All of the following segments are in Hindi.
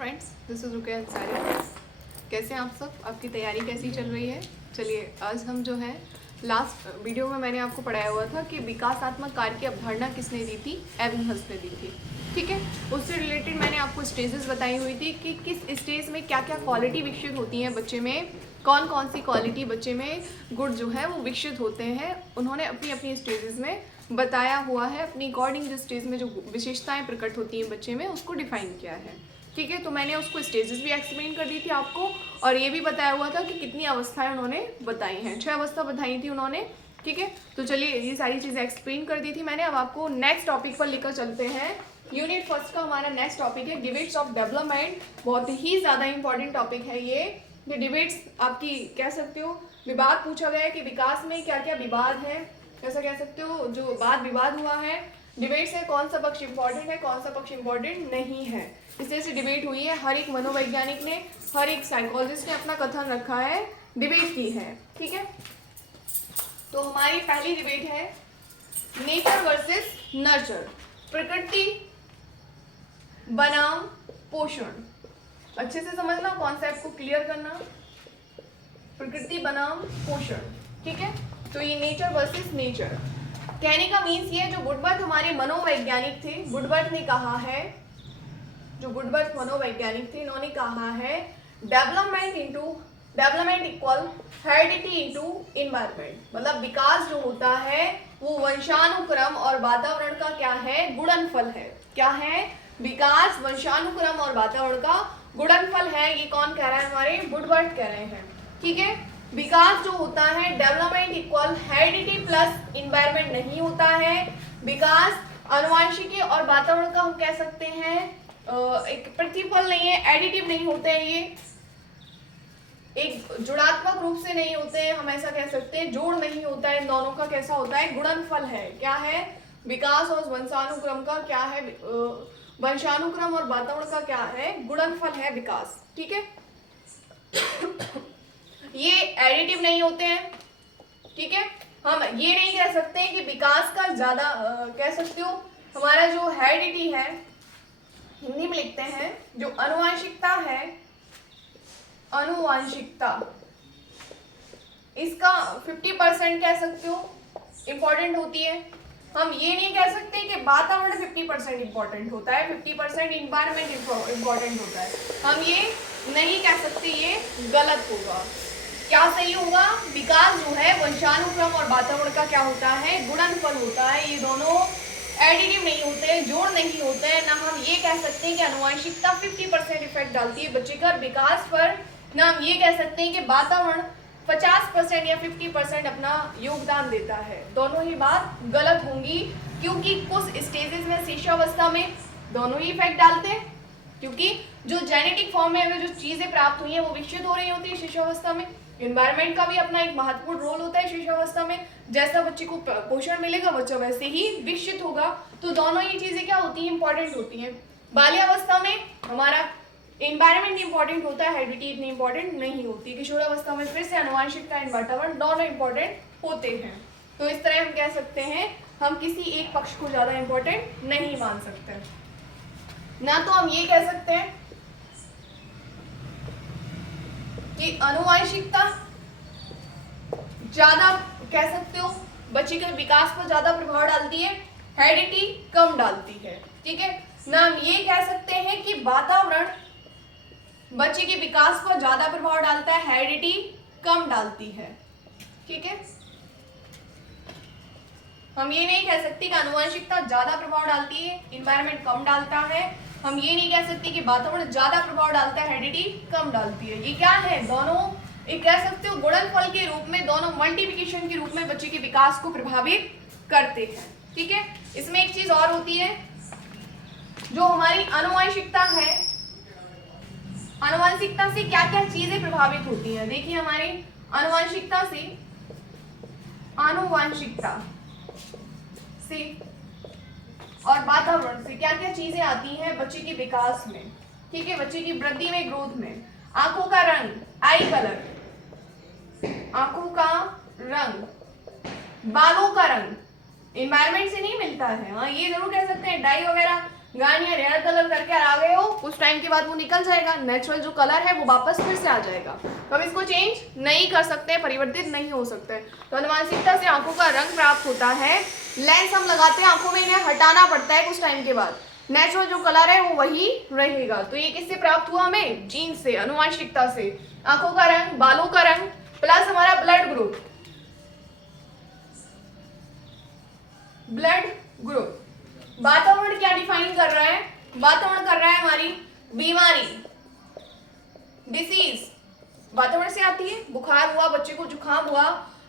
Friends, this is Rukaiya Ansari. कैसे हैं आप सब? आपकी तैयारी कैसी चल रही है? चलिए, आज हम जो है लास्ट वीडियो में मैंने आपको पढ़ाया हुआ था कि विकासात्मक कार्य की अवधारणा किसने दी थी? एबिंगहस ने दी थी। ठीक है, उससे रिलेटेड मैंने आपको स्टेजेस बताई हुई थी कि किस स्टेज में क्या क्या क्वालिटी विकसित होती हैं बच्चे में, कौन कौन सी क्वालिटी बच्चे में गुण जो है वो विकसित होते हैं। उन्होंने अपनी अपनी स्टेजेस में बताया हुआ है, अपनी अकॉर्डिंग जिस स्टेज में जो विशेषताएं प्रकट होती हैं बच्चे में उसको डिफाइन किया है। ठीक है, तो मैंने उसको स्टेजेस भी एक्सप्लेन कर दी थी आपको, और ये भी बताया हुआ था कि कितनी अवस्थाएं उन्होंने बताई हैं। 6 अवस्था बताई थी उन्होंने। ठीक है, तो चलिए ये सारी चीज़ें एक्सप्लेन कर दी थी मैंने। अब आपको नेक्स्ट टॉपिक पर लेकर चलते हैं। यूनिट फर्स्ट का हमारा नेक्स्ट टॉपिक है डिबेट्स ऑफ डेवलपमेंट। बहुत ही ज़्यादा इंपॉर्टेंट टॉपिक है ये डिबेट्स आपकी कह सकते हो। विवाद पूछा गया है कि विकास में क्या क्या विवाद है, ऐसा कह सकते हो जो वाद विवाद हुआ है। डिबेट से कौन सा पक्ष इंपॉर्टेंट है, कौन सा पक्ष इंपॉर्टेंट नहीं है, इस तरह से डिबेट हुई है। हर एक मनोवैज्ञानिक ने, हर एक साइकोलॉजिस्ट ने अपना कथन रखा है, डिबेट की है। ठीक है, तो हमारी पहली डिबेट है नेचर वर्सेस नर्चर, प्रकृति बनाम पोषण। अच्छे से समझना, कॉन्सेप्ट को क्लियर करना, प्रकृति बनाम पोषण। ठीक है, तो ये नेचर वर्सेस नेचर कहने का मीन्स ये, जो वुडवर्थ हमारे मनोवैज्ञानिक थे, वुडवर्थ ने कहा है, जो वुडवर्थ मनोवैज्ञानिक थे, इन्होंने कहा है development equal heredity into environment. मतलब विकास जो होता है वो वंशानुक्रम और वातावरण का क्या है? गुणनफल है। क्या है? विकास वंशानुक्रम और वातावरण का गुणनफल है। ये कौन कह रहा है? हमारे वुडवर्थ कह रहे हैं। ठीक है, विकास जो होता है development equal heredity plus environment नहीं होता है। विकास अनुवांशिकी और वातावरण का हम कह सकते हैं एक प्रतिफल नहीं है, एडिटिव नहीं होते हैं, ये एक जुड़ात्मक रूप से नहीं होते हैं, हम ऐसा कह सकते हैं। जोड़ नहीं होता है, इन दोनों का कैसा होता है? गुणनफल है। क्या है? विकास और वंशानुक्रम का क्या है? वंशानुक्रम और वातावरण का क्या है? गुणनफल है विकास। ठीक है, ये एडिटिव नहीं होते हैं। ठीक है, हम ये नहीं कह सकते कि विकास का ज्यादा कह सकते हो हमारा जो हेरिडिटी है, हिंदी में लिखते हैं जो अनुवांशिकता है, अनुवांशिकता इसका 50% कह सकते हो इंपॉर्टेंट होती है। हम ये नहीं कह सकते कि वातावरण 50% इंपॉर्टेंट होता है, 50% इन्वायरमेंट इंपॉर्टेंट होता है। हम ये नहीं कह सकते, ये गलत होगा। क्या सही होगा? विकास जो है वंशानुक्रम और वातावरण का क्या होता है? गुणनफल होता है। ये दोनों एडिटिव नहीं होते, जोड़ नहीं होते हैं। ना हम ये कह सकते हैं कि अनुवांशिकता 50% इफेक्ट डालती है बच्चे का विकास पर, ना हम ये कह सकते हैं कि वातावरण 50% या 50% अपना योगदान देता है। दोनों ही बात गलत होंगी, क्योंकि कुछ स्टेजेस में शिशुअवस्था में दोनों ही इफेक्ट डालते हैं, क्योंकि जो जेनेटिक फॉर्म में हमें जो चीजें प्राप्त हुई है वो विकसित हो रही होती है शिशुअवस्था में। एनवायरनमेंट का भी अपना एक महत्वपूर्ण रोल होता है शिशुअवस्था में। जैसा बच्चे को पोषण मिलेगा बच्चा वैसे ही विकसित होगा। तो दोनों ही चीजें क्या होती हैं? इंपॉर्टेंट होती हैं। बाल्यावस्था में हमारा एनवायरनमेंट इंपॉर्टेंट होता है, हेरिडिटी इतनी इंपॉर्टेंट नहीं होती। किशोरावस्था में फिर से अनुवांशिकता एंड वातावरण दोनों इंपॉर्टेंट होते हैं। तो इस तरह हम कह सकते हैं, हम किसी एक पक्ष को ज्यादा इंपॉर्टेंट नहीं मान सकते। ना तो हम ये कह सकते हैं कि अनुवांशिकता ज्यादा कह सकते हो बच्चे के विकास पर ज्यादा प्रभाव डालती है, हेरिडिटी कम डालती है। ठीक है, ना हम ये कह सकते हैं कि वातावरण बच्चे के विकास पर ज्यादा प्रभाव डालता है, हेरिडिटी कम डालती है। ठीक है, हम ये नहीं कह सकते कि अनुवांशिकता ज्यादा प्रभाव डालती है, एनवायरनमेंट कम डालता है। हम ये नहीं कह सकते कि वातावरण ज्यादा प्रभाव डालता है, हेरिडिटी कम डालती है। ये क्या है? दोनों एक कह सकते हो गुणनफल के रूप में, दोनों मल्टीप्लिकेशन के रूप में बच्चे के विकास को प्रभावित करते हैं। ठीक है, इसमें एक चीज और होती है, जो हमारी अनुवांशिकता है, अनुवांशिकता से क्या क्या चीजें प्रभावित होती हैं। देखिए, हमारी अनुवांशिकता से और वातावरण से क्या क्या चीजें आती हैं बच्चे के विकास में। ठीक है, बच्चे की वृद्धि में, ग्रोथ में। आंखों का रंग, आई कलर, आंखों का रंग, बालों का रंग एनवायरनमेंट से नहीं मिलता है। हाँ, ये जरूर कह सकते हैं डाई वगैरह गार्नियर हेयर कलर करके आ गए हो, कुछ टाइम के बाद वो निकल जाएगा, नेचुरल जो कलर है वो वापस फिर से आ जाएगा। तो हम इसको चेंज नहीं कर सकते, परिवर्तित नहीं हो सकते। तो अनुवांशिकता से आंखों का रंग प्राप्त होता है। लेंस हम लगाते हैं आंखों में, इन्हें हटाना पड़ता है कुछ टाइम के बाद, नेचुरल जो कलर है वो वही रहेगा। तो ये किससे प्राप्त हुआ हमें? जीन से, अनुवांशिकता से। आंखों का रंग, बालों का रंग प्लस हमारा ब्लड ग्रुप, ब्लड ग्रुप। वातावरण क्या डिफाइन कर रहा है? वातावरण कर रहा है हमारी बीमारी, डिसीज। वातावरण से आती है, बुखार हुआ, बच्चे को जुकाम हुआ,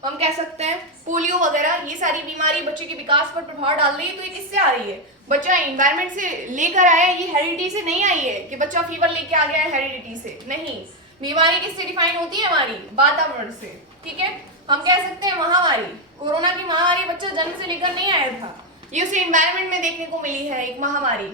हम कह सकते हैं पोलियो वगैरह, ये सारी बीमारी बच्चे के विकास पर प्रभाव डाल रही है। तो ये किससे आ रही है? बच्चा एनवायरमेंट से लेकर आया है, ये हेरिडिटी से नहीं आई है कि बच्चा फीवर लेके आ गया है हेरिडिटी से, नहीं। बीमारी किससे डिफाइन होती है हमारी? वातावरण से, ठीक है। हम कह सकते हैं महामारी, कोरोना की महामारी बच्चा जन्म से लेकर नहीं आया था, ये उसे एनवायरमेंट में देखने को मिली है, एक महामारी।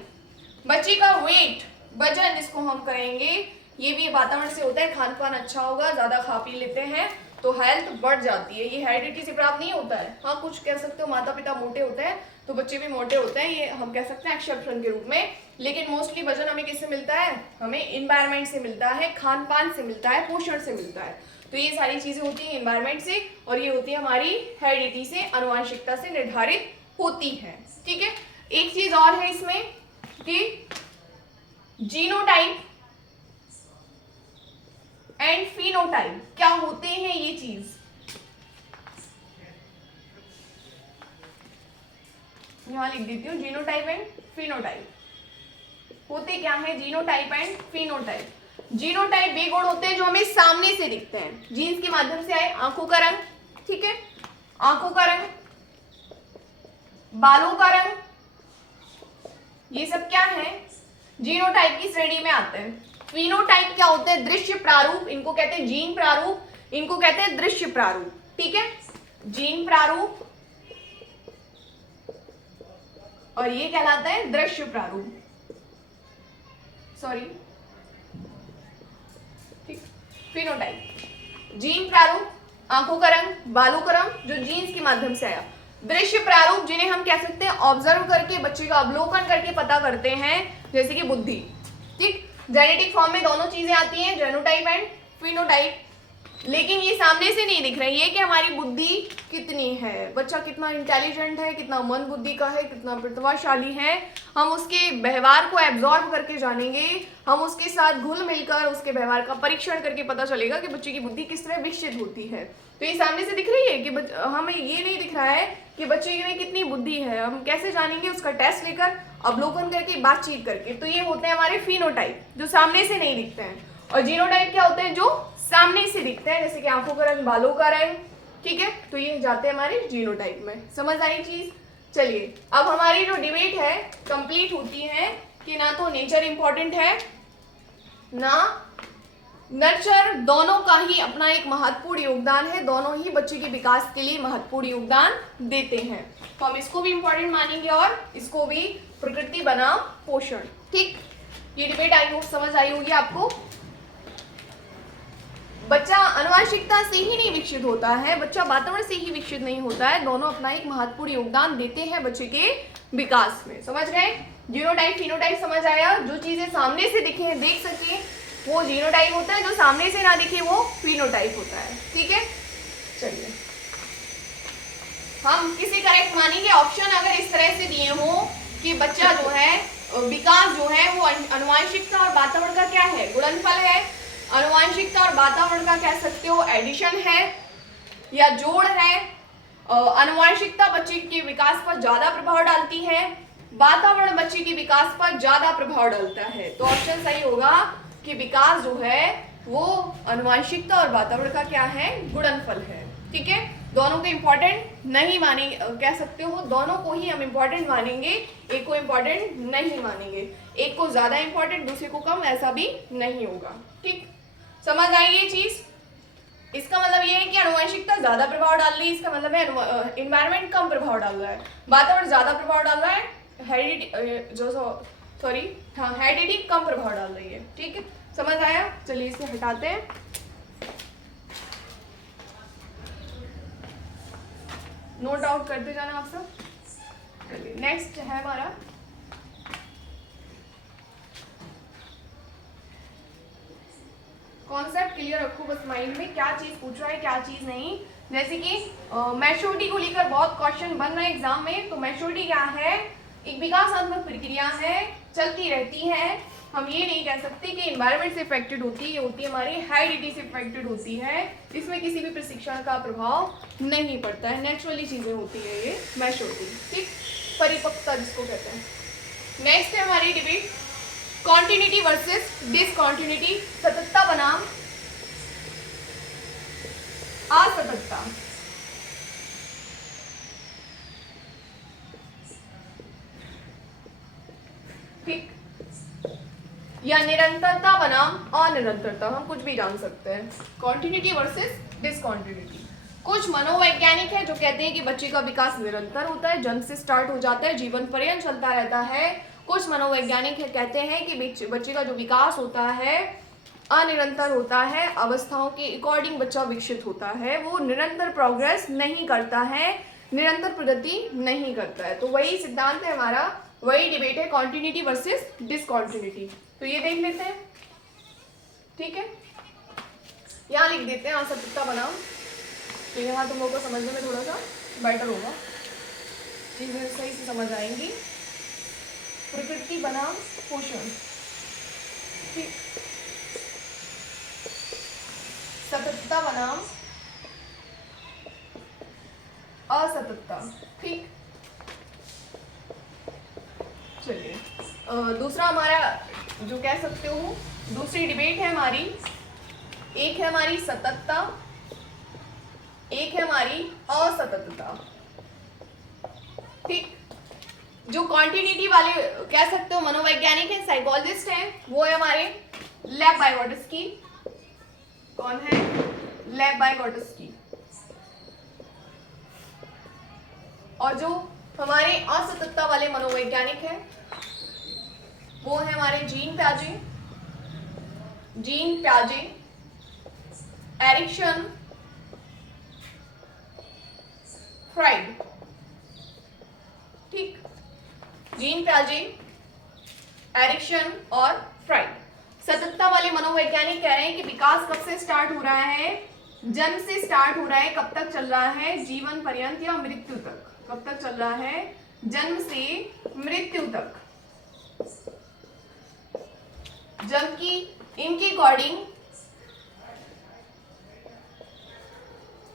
बच्चे का वेट, वजन जिसको हम कहेंगे, ये भी वातावरण से होता है। खान पान अच्छा होगा, ज्यादा खा पी लेते हैं तो हेल्थ बढ़ जाती है, ये हेरिडिटी से प्राप्त नहीं होता है। हाँ, कुछ कह सकते हो माता पिता मोटे होते हैं तो बच्चे भी मोटे होते हैं, ये हम कह सकते हैं एक्सेप्शन के रूप में। लेकिन मोस्टली वजन हमें किससे मिलता है? हमें एनवायरमेंट से मिलता है, खान पान से मिलता है, पोषण से मिलता है। तो ये सारी चीजें होती हैं एनवायरमेंट से, और ये होती है हमारी हेरिडिटी से, अनुवांशिकता से निर्धारित होती है, ठीक है। एक चीज और है इसमें कि जीनोटाइप एंड फिनोटाइप क्या होते हैं, ये चीज यहां लिख देती हूँ। जीनोटाइप एंड फिनोटाइप होते क्या है? Genotype and phenotype. जीनोटाइप वे गुण होते हैं जो हमें सामने से दिखते हैं, जीन्स के माध्यम से आए। आंखों का रंग, ठीक है, आंखों का रंग, बालों का रंग, ये सब क्या है? जीनोटाइप की श्रेणी में आते हैं। फिनोटाइप क्या होते हैं? दृश्य प्रारूप, इनको कहते हैं जीन प्रारूप, इनको कहते हैं दृश्य प्रारूप, ठीक है। जीन प्रारूप और ये कहलाता है दृश्य प्रारूप, सॉरी, ठीक। फिनोटाइप, जीन प्रारूप, आंखों का रंग, बालों का रंग, जो जीन्स के माध्यम से आया। दृश्य प्रारूप, जिन्हें हम कह सकते हैं ऑब्जर्व करके, बच्चे का अवलोकन करके पता करते हैं, जैसे कि बुद्धि, ठीक। जेनेटिक फॉर्म में दोनों चीजें आती हैं, जेनोटाइप एंड फिनोटाइप। लेकिन ये सामने से नहीं दिख रही है कि हमारी बुद्धि कितनी है, बच्चा कितना इंटेलिजेंट है, कितना मंद बुद्धि का है, कितना प्रतिभाशाली है। हम उसके व्यवहार को एब्जॉर्ब करके जानेंगे, हम उसके साथ घुल मिलकर उसके व्यवहार का परीक्षण करके पता चलेगा कि बच्चे की बुद्धि किस तरह विकसित होती है। तो ये सामने से दिख रही है कि हमें ये नहीं दिख रहा है कि बच्चे में कितनी बुद्धि है। हम कैसे जानेंगे? उसका टेस्ट लेकर, अवलोकन करके, बातचीत करके। तो ये होते हैं हमारे फिनोटाइप, जो सामने से नहीं दिखते हैं। और जीनोटाइप क्या होते हैं? जो सामने से दिखते हैं, जैसे कि आंखों का रंग, बालों का रंग, ठीक है। तो ये जाते हैं हमारे जीनोटाइप में। समझ आई चीज? चलिए, अब हमारी जो डिबेट है कंप्लीट होती है कि ना तो नेचर इंपॉर्टेंट है ना नर्चर, दोनों का ही अपना एक महत्वपूर्ण योगदान है, दोनों ही बच्चे के विकास के लिए महत्वपूर्ण योगदान देते हैं। तो हम इसको भी इंपॉर्टेंट मानेंगे और इसको भी, प्रकृति बनाम पोषण, ठीक। ये डिबेट आई होप समझ आई होगी आपको। बच्चा अनुवांशिकता से ही नहीं विकसित होता है, बच्चा वातावरण से ही विकसित नहीं होता है, दोनों अपना एक महत्वपूर्ण योगदान देते हैं बच्चे के विकास में। समझ गए? जीनोटाइप फिनोटाइप समझ आया? जो चीजें सामने से दिखे, देख सके, वो जीनोटाइप होता है, जो सामने से ना दिखे वो फिनोटाइप होता है, ठीक है। चलिए, हम किसे करेक्ट मानेंगे? ऑप्शन अगर इस तरह से दिए हो कि बच्चा जो है, विकास जो है वो अनुवांशिकता और वातावरण का क्या है? गुणनफल है। अनुवांशिकता और वातावरण का कह सकते हो एडिशन है या जोड़ है। अनुवांशिकता बच्चे के विकास पर ज्यादा प्रभाव डालती है, वातावरण बच्चे के विकास पर ज्यादा प्रभाव डालता है। तो ऑप्शन सही होगा कि विकास जो है वो अनुवांशिकता और वातावरण का क्या है? गुणनफल है, ठीक है। दोनों को इंपॉर्टेंट नहीं मानेंगे, कह सकते हो दोनों को ही हम इंपॉर्टेंट मानेंगे, एक को इंपॉर्टेंट नहीं मानेंगे। एक को ज्यादा इंपॉर्टेंट, दूसरे को कम, ऐसा भी नहीं होगा, ठीक। समझ आई ये चीज? इसका मतलब ये है कि अनुवांशिकता ज्यादा प्रभाव डाल रही है, इसका मतलब है एनवायरमेंट कम प्रभाव डाल रहा है, वातावरण ज्यादा प्रभाव डाल रहा है, हेरिडिटी कम प्रभाव डाल रही है, ठीक है। समझ आया? चलिए इसे हटाते हैं। नोट आउट करते जाना आप सब। चलिए, नेक्स्ट है हमारा कॉन्सेप्ट क्लियर रखो बस माइंड में, क्या चीज पूछ रहा है क्या चीज नहीं। जैसे कि मैच्योरिटी को लेकर बहुत क्वेश्चन बन रहे हैं एग्जाम में। तो मैच्योरिटी क्या है? एक विकासात्मक प्रक्रिया है, चलती रहती है। हम ये नहीं कह सकते कि एनवायरनमेंट से इफेक्टेड होती है, ये होती है हमारी हेरिडिटी से इफेक्टेड होती है। इसमें किसी भी प्रशिक्षण का प्रभाव नहीं पड़ता है, नेचुरली चीजें होती है ये मैच्योरिटी, ठीक, परिपक्वता जिसको कहते हैं। नेक्स्ट है हमारी डिबेट कॉन्टिन्यूटी वर्सेस डिसकॉन्टिन्यूटी, सततता बनाम असततता। ठीक, या निरंतरता बनाम अनिरंतरता, हम कुछ भी जान सकते हैं। Continuity versus discontinuity. कुछ मनोवैज्ञानिक है जो कहते हैं कि बच्चे का विकास निरंतर होता है, जन्म से स्टार्ट हो जाता है, जीवन पर्यंत चलता रहता है। कुछ मनोवैज्ञानिक है कहते हैं कि बच्चे का जो विकास होता है अनिरंतर होता है, अवस्थाओं के अकॉर्डिंग बच्चा विकसित होता है, वो निरंतर प्रोग्रेस नहीं करता है, निरंतर प्रगति नहीं करता है। तो वही सिद्धांत है हमारा, वही डिबेट है कॉन्टिन्यूटी वर्सेस डिसकॉन्टिन्यूटी। तो ये देख लेते हैं, ठीक है, यहाँ लिख देते हैं असततता बनाम, तो यहाँ तुम लोग को समझने में थोड़ा सा बेटर होगा, चीजें सही से समझ आएंगी। प्रकृति बनाम पोषण, ठीक, सततता बनाम असततता, ठीक। चलिए दूसरा हमारा जो कह सकते हो दूसरी डिबेट है हमारी, एक है हमारी सततता, एक है हमारी असततता, ठीक। जो कॉन्टिन्यूटी वाले कह सकते हो मनोवैज्ञानिक है, साइकोलॉजिस्ट है, वो है हमारे लेव वाइगोट्स्की। कौन है? लेव वाइगोट्स्की। और जो हमारे असततता वाले मनोवैज्ञानिक है वो है हमारे जीन प्याजे, एरिक्सन, फ्राइड, ठीक। जीन प्याजे, एरिक्सन और फ्राइड। सततता वाले मनोवैज्ञानिक कह रहे हैं कि विकास कब से स्टार्ट हो रहा है? जन्म से स्टार्ट हो रहा है, कब तक चल रहा है? जीवन पर्यंत या मृत्यु तक। कब तक चल रहा है? जन्म से मृत्यु तक। जबकि इनके अकॉर्डिंग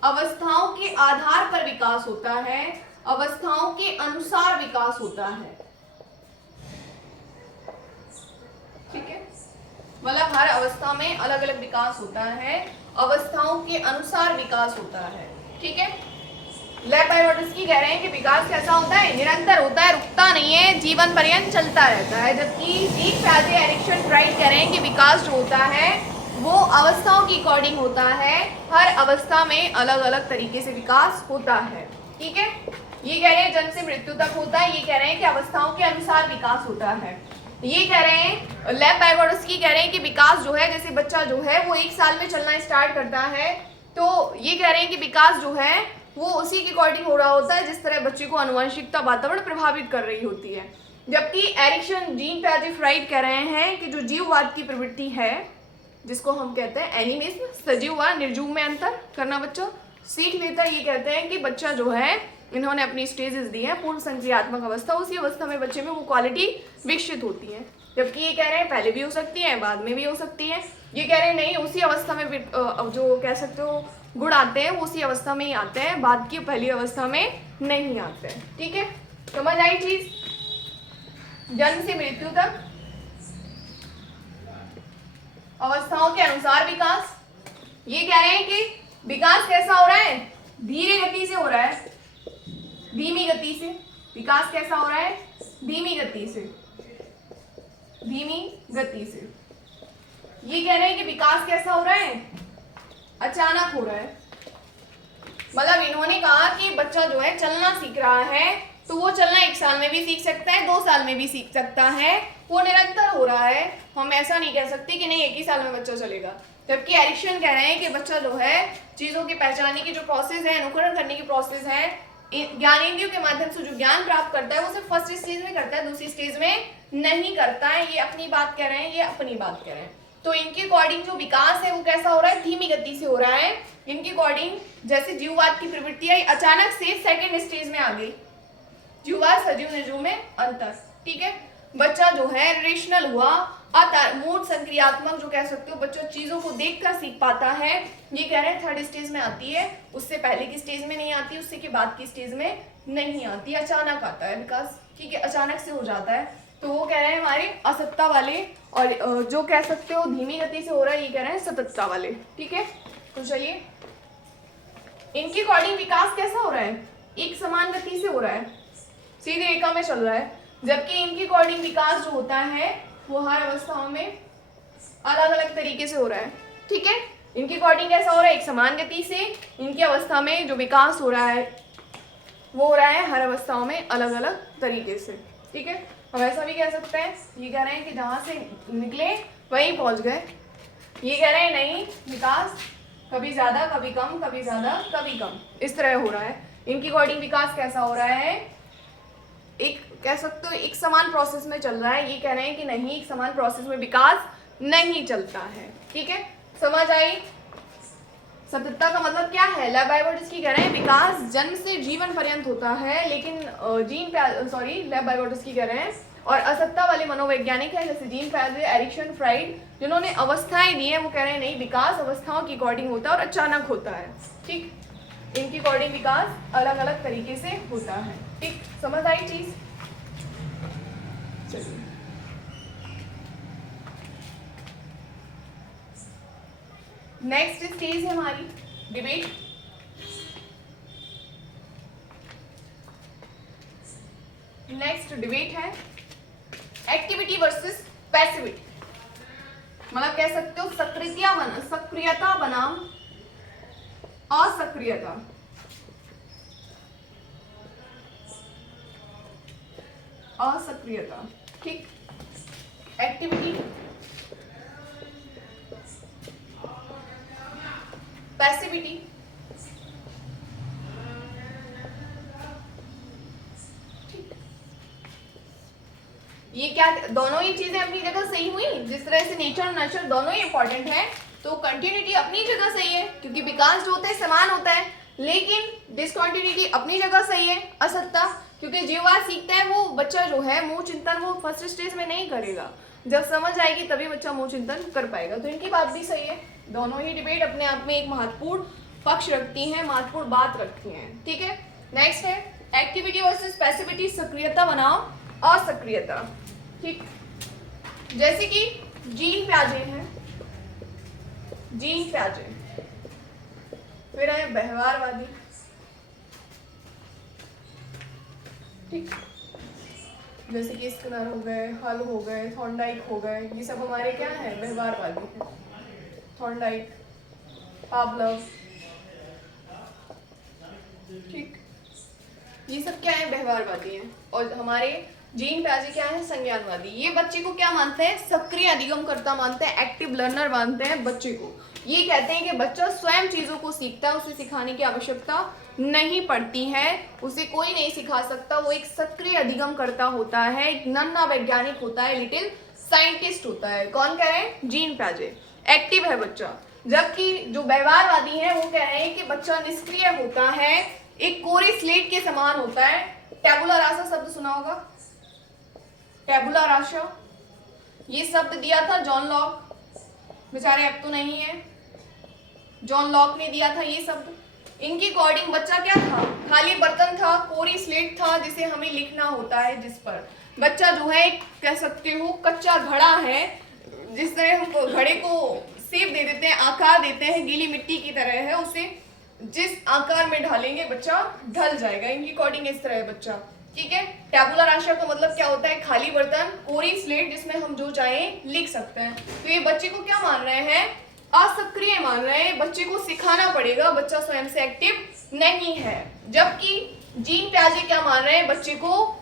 अवस्थाओं के आधार पर विकास होता है, अवस्थाओं के अनुसार विकास होता है, ठीक है। मतलब हर अवस्था में अलग अलग विकास होता है, अवस्थाओं के अनुसार विकास होता है, ठीक है। लेव वाइगोट्स्की कह रहे हैं कि विकास कैसा होता है? निरंतर होता है, रुकता नहीं है, जीवन पर्यंत चलता रहता है। जबकि जीन प्याजे, एरिक्सन, फ्राइड कह रहे हैं कि विकास जो होता है वो अवस्थाओं की अकॉर्डिंग होता है, हर अवस्था में अलग अलग तरीके से विकास होता है, ठीक है। ये कह रहे हैं जन्म से मृत्यु तक होता है, ये कह रहे हैं कि अवस्थाओं के अनुसार विकास होता है। ये कह रहे हैं लेव वाइगोट्स्की कह रहे हैं कि विकास जो है, जैसे बच्चा जो है वो 1 साल में चलना स्टार्ट करता है, तो ये कह रहे हैं कि विकास जो है वो उसी के अकॉर्डिंग हो रहा होता है जिस तरह बच्चे को आनुवंशिकता वातावरण प्रभावित कर रही होती है। जबकि एरिक्सन, जीन प्याजे, फ्राइड कह रहे हैं कि जो जीववाद की प्रवृत्ति है, जिसको हम कहते हैं एनिमिज्म, सजीव व निर्जीव में अंतर करना बच्चा सीख लेता है। ये कहते हैं कि बच्चा जो है, इन्होंने अपनी स्टेजेस दी हैं, पूर्व संक्रियात्मक अवस्था, उसी अवस्था में बच्चे में वो क्वालिटी विकसित होती है। जबकि ये कह रहे हैं पहले भी हो सकती है, बाद में भी हो सकती है। ये कह रहे हैं नहीं, उसी अवस्था में जो कह सकते हो गुण आते हैं वो उसी अवस्था में ही आते हैं, बाद की पहली अवस्था में नहीं आते हैं, ठीक है। समझ आई चीज? जन्म से मृत्यु तक अवस्थाओं के अनुसार विकास। ये कह रहे हैं कि विकास कैसा हो रहा है? धीरे गति से हो रहा है, धीमी गति से। विकास कैसा हो रहा है? धीमी गति से, धीमी गति से। ये कह रहे हैं कि विकास कैसा हो रहा है? अचानक हो रहा है। मतलब इन्होंने कहा कि बच्चा जो है चलना सीख रहा है, तो वो चलना 1 साल में भी सीख सकता है, 2 साल में भी सीख सकता है, वो निरंतर हो रहा है। हम ऐसा नहीं कह सकते कि नहीं 1 ही साल में बच्चा चलेगा। जबकि एरिक्सन कह रहे हैं कि बच्चा जो है चीज़ों की पहचानने की जो प्रोसेस है, अनुकरण करने की प्रोसेस है, ज्ञानेंद्रियों के माध्यम से जो ज्ञान प्राप्त करता है वो सिर्फ फर्स्ट स्टेज में करता है, दूसरी स्टेज में नहीं करता है। ये अपनी बात कह रहे हैं, ये अपनी बात कह रहे हैं। तो इनके अकॉर्डिंग जो विकास है वो कैसा हो रहा है, धीमी गति से हो रहा है। इनके अकॉर्डिंग जैसे जीववाद की प्रवृत्ति आई अचानक से सेकेंड स्टेज में आ गई, जीववाद सजीव निर्जीव में अंतर। ठीक है, बच्चा जो है रेशनल हुआ, मूड संक्रियात्मक जो कह सकते हो, बच्चा चीजों को देखकर सीख पाता है। ये कह रहे हैं थर्ड स्टेज में आती है, उससे पहले की स्टेज में नहीं आती, उससे के बाद की स्टेज में नहीं आती, अचानक आता है विकास। ठीक है, अचानक से हो जाता है। तो वो कह रहे हैं हमारे असत्ता वाले, और जो कह सकते हो धीमी गति से हो रहा है ये कह रहे हैं सततता वाले। ठीक है, तो चलिए इनके अकॉर्डिंग विकास कैसा हो रहा है, एक समान गति से हो रहा है, सीधी रेखा में चल रहा है। जबकि इनके अकॉर्डिंग विकास जो होता है वो हर अवस्थाओं में अलग अलग तरीके से हो रहा है। ठीक है, इनके अकॉर्डिंग कैसा हो रहा है, एक समान गति से। इनकी अवस्था में जो विकास हो रहा है वो हो रहा है हर अवस्थाओं में अलग अलग तरीके से। ठीक है, हम ऐसा भी कह सकते हैं, ये कह रहे हैं कि जहाँ से निकले वहीं पहुँच गए। ये कह रहे हैं नहीं, विकास कभी ज़्यादा कभी कम, कभी ज़्यादा कभी कम, इस तरह हो रहा है। इनकी अकॉर्डिंग विकास कैसा हो रहा है, एक कह सकते हो एक समान प्रोसेस में चल रहा है। ये कह रहे हैं कि नहीं, एक समान प्रोसेस में विकास नहीं चलता है। ठीक है, समझ आई। सततता का मतलब क्या है, लेब-बायोटिस की कह रहे हैं विकास जन्म से जीवन पर्यंत होता है, लेकिन लेब-बायोटिस की कह रहे हैं। और असत्ता वाले मनोवैज्ञानिक है जैसे जीन पियाजे, एरिक्सन, फ्राइड, जिन्होंने अवस्थाएं दी हैं, वो कह रहे हैं नहीं, विकास अवस्थाओं की अकॉर्डिंग होता है और अचानक होता है। ठीक, इनकी अकॉर्डिंग विकास अलग अलग तरीके से होता है। ठीक, समझ आई चीज। चलिए नेक्स्ट स्टेज है हमारी डिबेट। नेक्स्ट डिबेट है एक्टिविटी वर्सेस पैसिविटी, मतलब कह सकते हो सक्रियता बनाम असक्रियता। असक्रियता, ठीक, एक्टिविटी पैसिविटी। ये क्या, दोनों ही चीजें अपनी जगह सही हुई। जिस तरह से नेचर और नर्चर दोनों ही इंपॉर्टेंट है, तो कंटिन्यूटी अपनी जगह सही है क्योंकि विकास जो होता है समान होता है, लेकिन डिसकंटिन्यूटी अपनी जगह सही है, असत्ता, क्योंकि जीववाद सीखता है वो बच्चा जो है मोह चिंतन वो फर्स्ट स्टेज में नहीं करेगा, जब समझ आएगी तभी बच्चा मोह चिंतन कर पाएगा। तो इनकी बात भी सही है। दोनों ही डिबेट अपने आप में एक महत्वपूर्ण पक्ष रखती हैं, महत्वपूर्ण बात रखती हैं। ठीक है, नेक्स्ट है एक्टिविटी वर्सेस पैसिविटी, सक्रियता बनाम असक्रियता। ठीक, जैसे कि जीन पियाजे हैं, जीन पियाजे, फिर है व्यवहारवादी। ठीक, जैसे कि स्किनर हो गए, हल हो गए, थॉर्नडाइक हो गए, ये सब हमारे क्या है, व्यवहारवादी है। थॉर्नडाइक, पावलोव, ठीक, ये सब क्या है, व्यवहारवादी हैं। और हमारे जीन पियाजे क्या है, संज्ञानवादी। ये बच्चे को क्या मानते हैं, सक्रिय अधिगमकर्ता मानते हैं, एक्टिव लर्नर मानते हैं बच्चे को। ये कहते हैं कि बच्चा स्वयं चीजों को सीखता है, उसे सिखाने की आवश्यकता नहीं पड़ती है, उसे कोई नहीं सिखा सकता, वो एक सक्रिय अधिगमकर्ता होता है, एक नन्हा वैज्ञानिक होता है, लिटिल साइंटिस्ट होता है। कौन कह रहे हैं, जीन पियाजे, एक्टिव है बच्चा। जबकि जो व्यवहारवादी है वो कह रहे हैं कि बच्चा निष्क्रिय होता है, एक कोरी स्लेट के समान होता है। टैबुला रासा शब्द सुना होगा, टैबुला रासा, ये शब्द दिया था जॉन लॉक, बेचारे अब तो नहीं है, जॉन लॉक ने दिया था ये शब्द। इनकी अकॉर्डिंग बच्चा क्या था, खाली बर्तन था, कोरी स्लेट था जिसे हमें लिखना होता है, जिस पर बच्चा जो है कह सकते हो कच्चा घड़ा है। जिस तरह हम घड़े को शेप दे देते हैं, आकार देते हैं, गीली मिट्टी की तरह है, उसे जिस आकार में ढालेंगे बच्चा ढल जाएगा। इनकी अकॉर्डिंग इस तरह है बच्चा। ठीक है, टैबुला रासा का मतलब क्या होता है, खाली बर्तन, कोरी स्लेट जिसमें हम जो चाहें लिख सकते हैं। तो ये बच्चे को क्या मान रहे हैं, असक्रिय मान रहे हैं, बच्चे को सिखाना पड़ेगा, बच्चा स्वयं से एक्टिव नहीं है। जबकि जीन पियाजे क्या मान रहे हैं, बच्चे को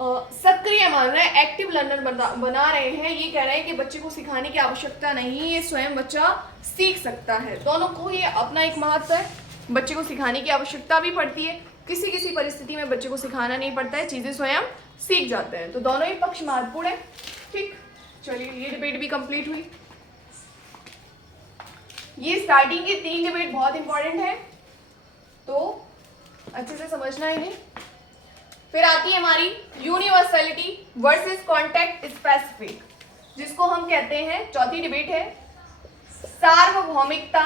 सक्रिय मान रहे हैं, एक्टिव लर्नर बना रहे हैं। ये कह रहे हैं कि बच्चे को सिखाने की आवश्यकता नहीं है, स्वयं बच्चा सीख सकता है। दोनों को ही अपना एक महत्व है, बच्चे को सिखाने की आवश्यकता भी पड़ती है, किसी किसी परिस्थिति में बच्चे को सिखाना नहीं पड़ता है, चीजें स्वयं सीख जाते हैं। तो दोनों ही पक्ष महत्वपूर्ण है। ठीक, चलिए ये डिबेट भी कंप्लीट हुई। ये स्टार्टिंग की 3 डिबेट बहुत इंपॉर्टेंट है, तो अच्छे से समझना इन्हें। फिर आती है हमारी यूनिवर्सलिटी वर्सेस कॉन्टेक्ट स्पेसिफिक, जिसको हम कहते हैं, चौथी डिबेट है सार्वभौमिकता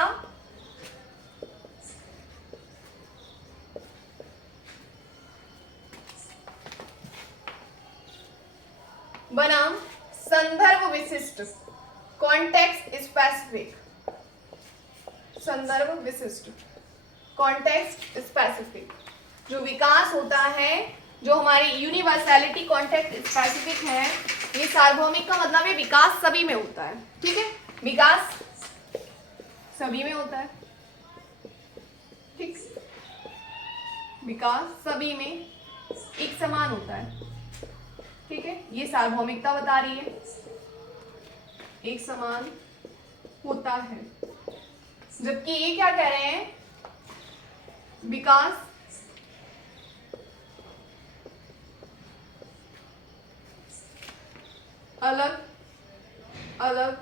बनाम संदर्भ विशिष्ट, कॉन्टेक्स्ट स्पेसिफिक, संदर्भ विशिष्ट, कॉन्टेक्स्ट स्पेसिफिक। जो विकास होता है, जो हमारी यूनिवर्सैलिटी कॉन्टेक्स्ट स्पेसिफिक है, ये सार्वभौमिक का मतलब है विकास सभी में होता है, ठीक है, विकास सभी में होता है, ठीक, विकास सभी में एक समान होता है, ठीक है, ये सार्वभौमिकता बता रही है, एक समान होता है। जबकि ये क्या कह रहे हैं, विकास अलग अलग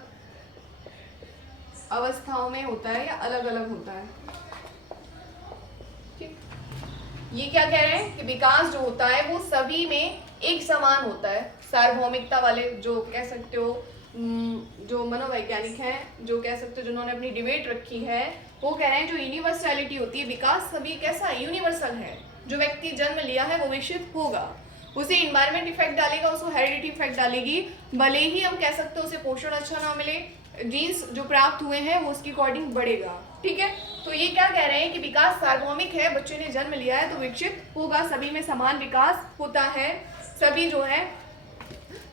अवस्थाओं में होता है या अलग अलग होता है, ठीक। ये क्या कह रहे हैं कि विकास जो होता है वो सभी में एक समान होता है। सार्वभौमिकता वाले जो कह सकते हो, जो मनोवैज्ञानिक हैं, जो कह सकते हो जिन्होंने अपनी डिबेट रखी है, वो कह रहे हैं जो यूनिवर्सैलिटी होती है, विकास सभी कैसा यूनिवर्सल है, जो व्यक्ति जन्म लिया है वो विकसित होगा, उसे इन्वायरमेंट इफेक्ट डालेगा, उसको हेरिडिटी इफेक्ट डालेगी, भले ही हम कह सकते हो उसे पोषण अच्छा ना मिले, जीन्स जो प्राप्त हुए हैं वो उसके अकॉर्डिंग बढ़ेगा, ठीक है। तो ये क्या कह रहे हैं कि विकास सार्वभौमिक है, बच्चे ने जन्म लिया है तो विकसित होगा, सभी में समान विकास होता है, सभी जो है,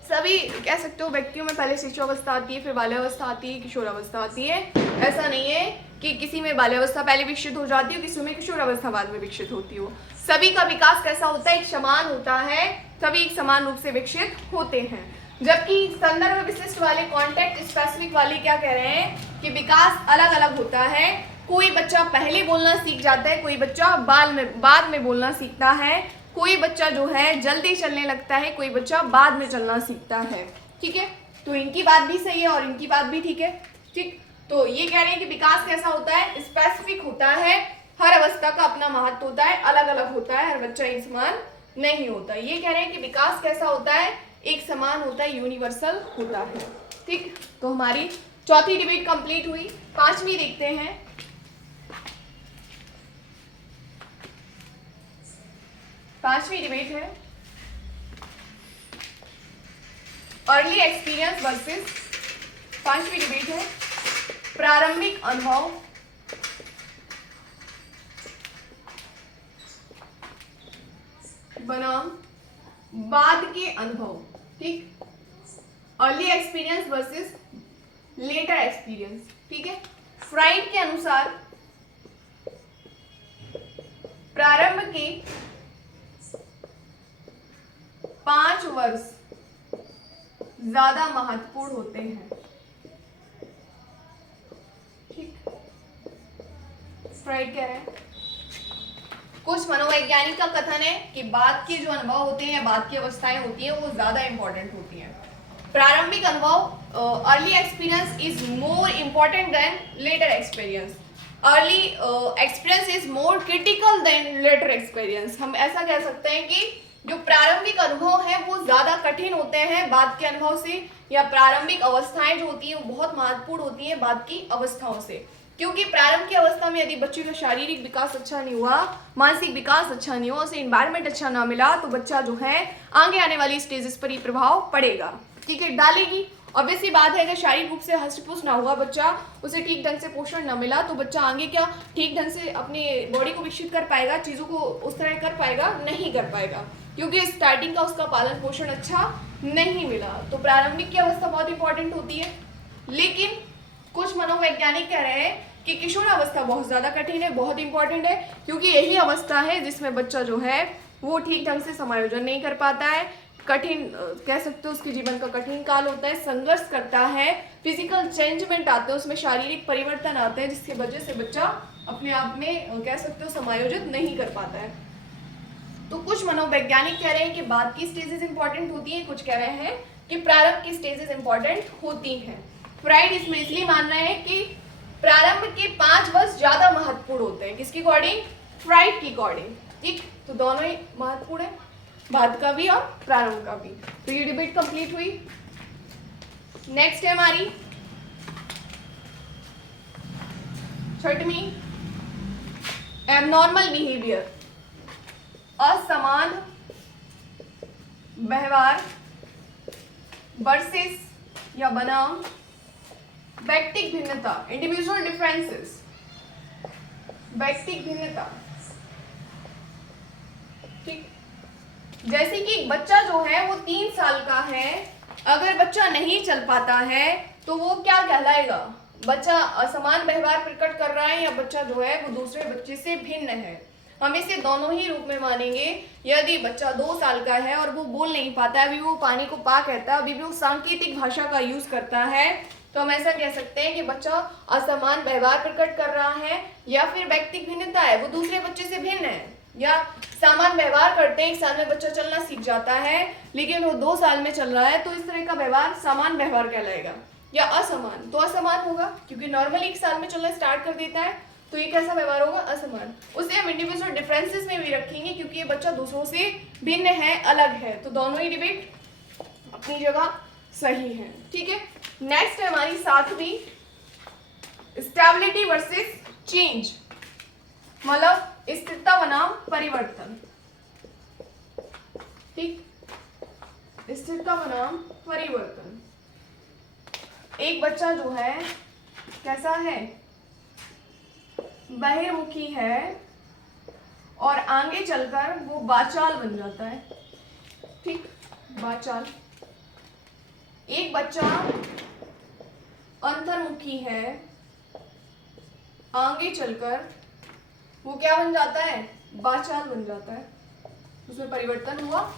सभी कह सकते हो व्यक्तियों में पहले शिशुअवस्था आती है, फिर बाल्यावस्था आती है, किशोरावस्था आती है। ऐसा नहीं है कि किसी में बाल्यावस्था पहले विकसित हो जाती है, किसी में किशोरावस्था बाद में विकसित होती हो। सभी का विकास कैसा होता है, एक समान होता है, सभी एक समान रूप से विकसित होते हैं। जबकि संदर्भ विशिष्ट वाले, कॉन्टेक्स्ट स्पेसिफिक वाले क्या कह रहे हैं कि विकास अलग अलग होता है, कोई बच्चा पहले बोलना सीख जाता है, कोई बच्चा बाद में बोलना सीखता है, कोई बच्चा जो है जल्दी चलने लगता है, कोई बच्चा बाद में चलना सीखता है, ठीक है। तो इनकी बात भी सही है और इनकी बात भी ठीक है, ठीक। तो ये कह रहे हैं कि विकास कैसा होता है, स्पेसिफिक होता है, हर अवस्था का अपना महत्व होता है, अलग अलग होता है, हर बच्चा एक समान नहीं होता। ये कह रहे हैं कि विकास कैसा होता है, एक समान होता है, यूनिवर्सल होता है, ठीक। तो हमारी चौथी डिबेट कंप्लीट हुई। पांचवी देखते हैं। पांचवी डिबेट है अर्ली एक्सपीरियंस वर्सेस, पांचवी डिबेट है प्रारंभिक अनुभव बनाम बाद के अनुभव, ठीक। Early experience versus later experience, ठीक है। फ्राइड के अनुसार प्रारंभ के 5 वर्ष ज्यादा महत्वपूर्ण होते हैं, ठीक। फ्राइड कह रहे हैं, कुछ मनोवैज्ञानिक का कथन है कि बाद के जो अनुभव होते हैं, बाद की अवस्थाएं होती हैं, वो ज्यादा इंपॉर्टेंट होती हैं। प्रारंभिक अनुभव, early experience is more important than later experience, early experience is more critical than later experience. हम ऐसा कह सकते हैं कि जो प्रारंभिक अनुभव है वो ज्यादा कठिन होते हैं बाद के अनुभव से, या प्रारंभिक अवस्थाएं जो होती हैं वो बहुत महत्वपूर्ण होती हैं बाद की अवस्थाओं से, क्योंकि प्रारंभ की अवस्था में यदि बच्चे का शारीरिक विकास अच्छा नहीं हुआ, मानसिक विकास अच्छा नहीं हुआ, उसे एनवायरनमेंट अच्छा ना मिला, तो बच्चा जो है आगे आने वाली स्टेजेस पर ही प्रभाव पड़ेगा, ठीक है, डालेगी। ऑब्वियसली बात है, अगर शारीरिक रूप से हष्ट-पुष्ट ना हुआ बच्चा, उसे ठीक ढंग से पोषण ना मिला, तो बच्चा आगे क्या ठीक ढंग से अपने बॉडी को विकसित कर पाएगा, चीज़ों को उस तरह कर पाएगा, नहीं कर पाएगा, क्योंकि स्टार्टिंग का उसका पालन पोषण अच्छा नहीं मिला। तो प्रारंभिक की अवस्था बहुत इंपॉर्टेंट होती है। लेकिन कुछ मनोवैज्ञानिक कह रहे हैं कि किशोरावस्था बहुत ज़्यादा कठिन है, बहुत इंपॉर्टेंट है, क्योंकि यही अवस्था है जिसमें बच्चा जो है वो ठीक ढंग से समायोजन नहीं कर पाता है, कठिन कह सकते हो उसके जीवन का कठिन काल होता है, संघर्ष करता है, फिजिकल चेंजमेंट आते हैं, उसमें शारीरिक परिवर्तन आते हैं, जिसकी वजह से बच्चा अपने आप में कह सकते हो समायोजित नहीं कर पाता है। तो कुछ मनोवैज्ञानिक कह रहे हैं कि बाद की स्टेजेस इंपॉर्टेंट होती हैं, कुछ कह रहे हैं कि प्रारंभ की स्टेजेस इंपॉर्टेंट होती हैं। फ्राइड इसमें इसलिए मान रहे हैं कि प्रारंभ के 5 वर्ष ज्यादा महत्वपूर्ण होते हैं। किसके अकॉर्डिंग? फ्राइड की अकॉर्डिंग। ठीक, तो दोनों ही महत्वपूर्ण है, बाद का भी और प्रारंभ का भी। तो ये डिबेट कंप्लीट हुई। नेक्स्ट है हमारी 6वीं, एबनॉर्मल बिहेवियर, असमान व्यवहार वर्सेस या बनाम व्यक्तिक भिन्नता, इंडिविजुअल डिफरेंसेस, व्यक्तिक भिन्नता। ठीक, जैसे कि एक बच्चा जो है वो 3 साल का है, अगर बच्चा नहीं चल पाता है तो वो क्या कहलाएगा? बच्चा असमान व्यवहार प्रकट कर रहा है या बच्चा जो है वो दूसरे बच्चे से भिन्न है। हम इसे दोनों ही रूप में मानेंगे। यदि बच्चा 2 साल का है और वो बोल नहीं पाता है, अभी वो पानी को पा कहता है, अभी भी वो सांकेतिक भाषा का यूज करता है, तो हम ऐसा कह सकते हैं कि बच्चा असमान व्यवहार प्रकट कर रहा है या फिर व्यक्तिक भिन्नता है, वो दूसरे बच्चे से भिन्न है। या समान व्यवहार करते हैं, 1 साल में बच्चा चलना सीख जाता है लेकिन वो 2 साल में चल रहा है, तो इस तरह का व्यवहार समान व्यवहार कहलाएगा। या असमान, तो असमान होगा क्योंकि नॉर्मली 1 साल में चलना स्टार्ट कर देता है, तो ये कैसा व्यवहार होगा? असमान। उसे हम इंडिविजुअल डिफरेंसेस में भी रखेंगे क्योंकि ये बच्चा दूसरों से भिन्न है, अलग है। तो दोनों ही डिबेट अपनी जगह सही है। ठीक है, नेक्स्ट है हमारी 7वीं, स्टेबिलिटी वर्सेस चेंज, मतलब स्थिरता बनाम परिवर्तन। ठीक, स्थिरता बनाम परिवर्तन। एक बच्चा जो है कैसा है? बहिर्मुखी है और आगे चलकर वो बाचाल बन जाता है। ठीक, बाचाल। एक बच्चा अंतर्मुखी है, आगे चलकर वो क्या बन जाता है? बाचाल बन जाता है। उसमें परिवर्तन हुआ।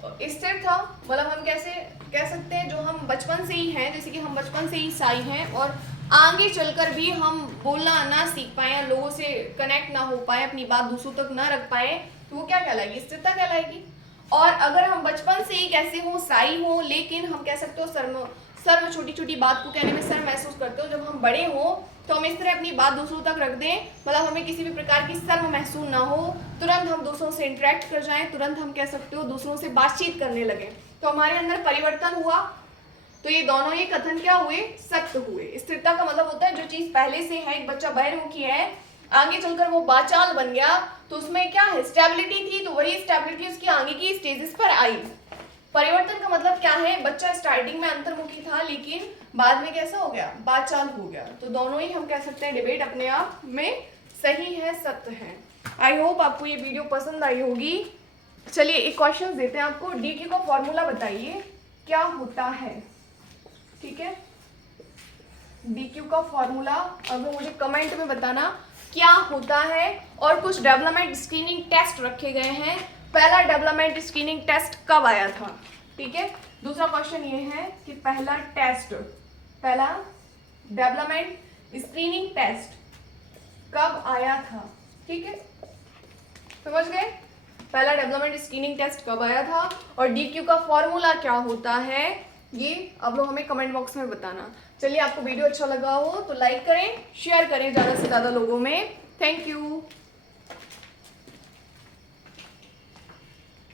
स्थिर था, मतलब हम कैसे कह सकते हैं, जो हम बचपन से ही हैं, जैसे कि हम बचपन से ही ईसाई हैं और आगे चलकर भी हम बोलना ना सीख पाए, लोगों से कनेक्ट ना हो पाए, अपनी बात दूसरों तक ना रख पाए, तो वो क्या कहलाएगी? स्थिरता कहलाएगी। और अगर हम बचपन से ही कैसे हो, साई हो, लेकिन हम कह सकते हो शर्म, छोटी छोटी बात को कहने में शर्म महसूस करते हो, जब हम बड़े हो तो हम इस तरह अपनी बात दूसरों तक रख दें, मतलब हमें किसी भी प्रकार की शर्म महसूस ना हो, तुरंत हम दूसरों से इंटरेक्ट कर जाएं, तुरंत हम कह सकते हो दूसरों से बातचीत करने लगे, तो हमारे अंदर परिवर्तन हुआ। तो ये दोनों ये कथन क्या हुए? सत्य हुए। स्थिरता का मतलब होता है जो चीज पहले से है, एक बच्चा बहिर्मुखी है, आगे चलकर वो बाचाल बन गया, तो उसमें क्या है? स्टेबिलिटी थी, तो वही स्टेबिलिटी उसकी आगे की स्टेजेस पर आई। परिवर्तन का मतलब क्या है? बच्चा स्टार्टिंग में अंतर्मुखी था लेकिन बाद में कैसा हो गया? बाचाल हो गया। तो दोनों ही हम कह सकते हैं डिबेट अपने आप में सही है, सत्य है। आई होप आपको ये वीडियो पसंद आई होगी। चलिए एक क्वेश्चन देते हैं आपको। DQ का फॉर्मूला बताइए क्या होता है। ठीक है, DQ का फॉर्मूला अगर मुझे कमेंट में बताना क्या होता है। और कुछ डेवलपमेंट स्क्रीनिंग टेस्ट रखे गए हैं। पहला डेवलपमेंट स्क्रीनिंग टेस्ट कब आया था? ठीक है, दूसरा क्वेश्चन ये है कि पहला डेवलपमेंट स्क्रीनिंग टेस्ट कब आया था। ठीक है, समझ गए? पहला डेवलपमेंट स्क्रीनिंग टेस्ट कब आया था और DQ का फॉर्मूला क्या होता है, ये आप लोग हमें कमेंट बॉक्स में बताना। चलिए, आपको वीडियो अच्छा लगा हो तो लाइक करें, शेयर करें ज़्यादा से ज़्यादा लोगों में। Thank you.